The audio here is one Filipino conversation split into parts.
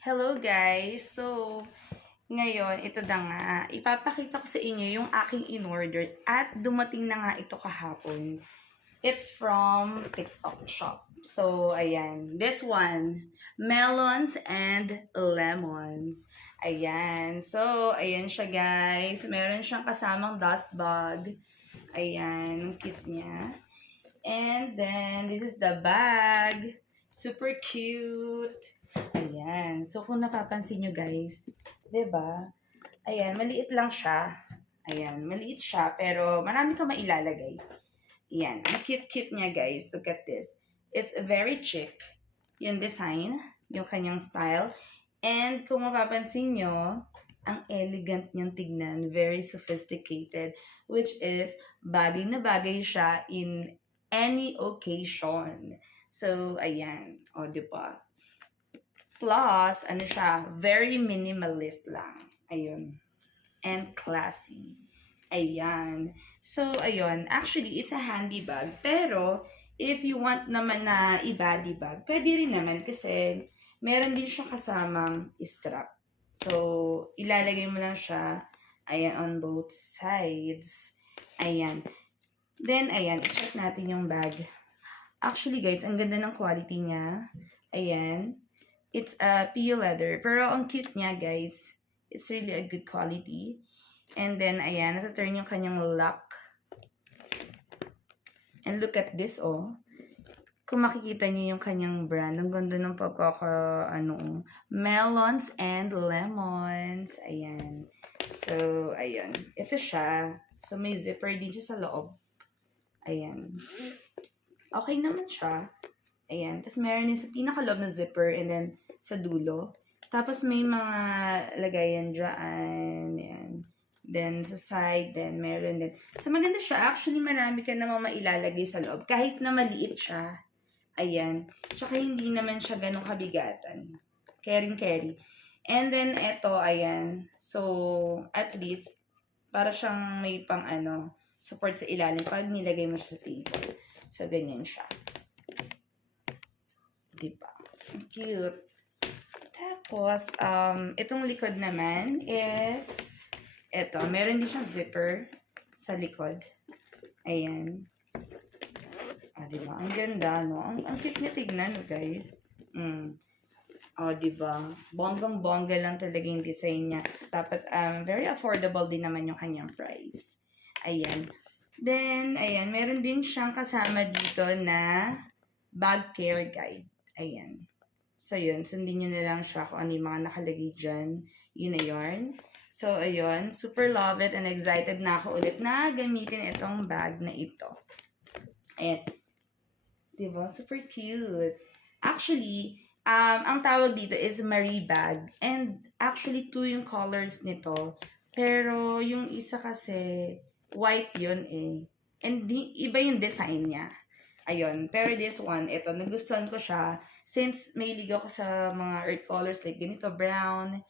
Hello guys! So, ngayon, ito na nga, ipapakita ko sa inyo yung aking in-order at dumating na nga ito kahapon. It's from TikTok shop. So, ayan. This one, melons and lemons. Ayan. So, ayan siya guys. Meron siyang kasamang dust bag. Ayan, ang cute niya. And then, this is the bag. Super cute. Ayan. So, kung napapansin nyo guys, 'di ba? Ayan, maliit lang siya. Ayan, maliit siya, pero marami kang mailalagay. Ayan, ang cute-cute niya guys. Look at this. It's very chic. Yung design, yung kanyang style. And kung mapapansin nyo, ang elegant niyang tignan. Very sophisticated. Which is, bagay na bagay siya in any occasion. So, ayan. O, diba? Plus, ano siya, very minimalist lang. Ayun. And classy. Ayan. So, ayun. Actually, it's a handy bag. Pero, if you want naman na i-body bag, pwede rin naman kasi meron din siya kasamang strap. So, ilalagay mo lang siya, ayan, on both sides. Ayan. Then, ayan, i-check natin yung bag. Actually, guys, ang ganda ng quality niya. Ayan. It's a PU leather. Pero ang cute niya, guys. It's really a good quality. And then, ayan, nasa-turn yung kanyang lock. And look at this, oh. Kung makikita niyo yung kanyang brand, ang ganda ng melons and lemons. Ayan. So, ayan. Ito siya. So, may zipper din siya sa loob. Ayan. Okay naman siya. Ayan. Tapos meron din sa pinakaloob na zipper and then sa dulo. Tapos may mga lagayan dyan. Ayan. Then sa side, then meron din. So maganda siya. Actually, marami ka naman mailalagay sa loob. Kahit na maliit siya. Ayan. Tsaka hindi naman siya ganun kabigatan. Carry. And then eto, ayan. So, at least, para siyang may pang support sa ilalim pag nilagay mo siya sa table. So, ganyan siya. Diba? Cute. Tapos, itong likod naman is, meron din siyang zipper sa likod. Ayan. Diba? Ang ganda, no? Ang cute niya tignan, no, guys? Diba? Bonggang-bongga lang talaga yung design niya. Tapos, very affordable din naman yung kanyang price. Ayan. Then, ayan, meron din siyang kasama dito na bag care guide. Ayan. So, yun. Sundin nyo na lang siya kung ano yung mga nakalagay dyan. Yun na yun. So, ayun. Super love it and excited na ako ulit na gamitin itong bag na ito. Ayan. Diba? Super cute. Actually, ang tawag dito is Marie bag. And actually, 2 yung colors nito. Pero, yung isa kasi, white yun eh. And iba yung design niya. Ayun. Pero this one, ito, nagustuhan ko siya. Since mahilig ako sa mga earth colors like ganito, brown.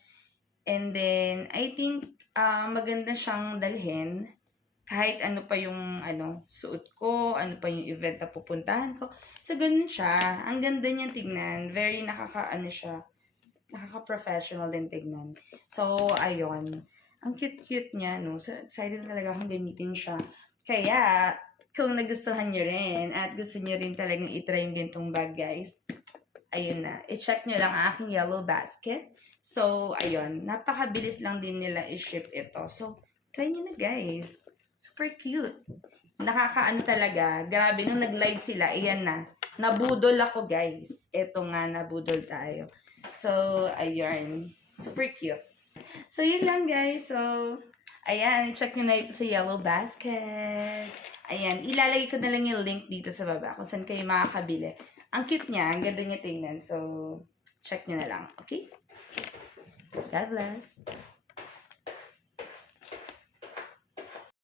And then, I think, maganda siyang dalhin. Kahit ano pa yung, suot ko, ano pa yung event na pupuntahan ko. So, ganun siya. Ang ganda niya tignan. Very nakaka-professional din tignan. So, ayun. Ang cute-cute niya, no? So, excited talaga akong gamitin siya. Kaya, kung nagustuhan nyo rin at gusto nyo rin talagang itry din tong bag, guys, ayun na. I-check nyo lang ang aking yellow basket. So, ayun. Napakabilis lang din nila i-ship ito. So, try nyo na, guys. Super cute. Nakakaano talaga. Grabe, nung nag-live sila, ayan na. Nabudol ako, guys. Ito nga, nabudol tayo. So, ayun. Super cute. So, yun lang, guys. So, ayan. I-check nyo na ito sa yellow basket. Ayan, ilalagay ko na lang yung link dito sa baba kung saan kayo makakabili. Ang cute niya, ang ganda niya tingnan. So, check nyo na lang. Okay? God bless.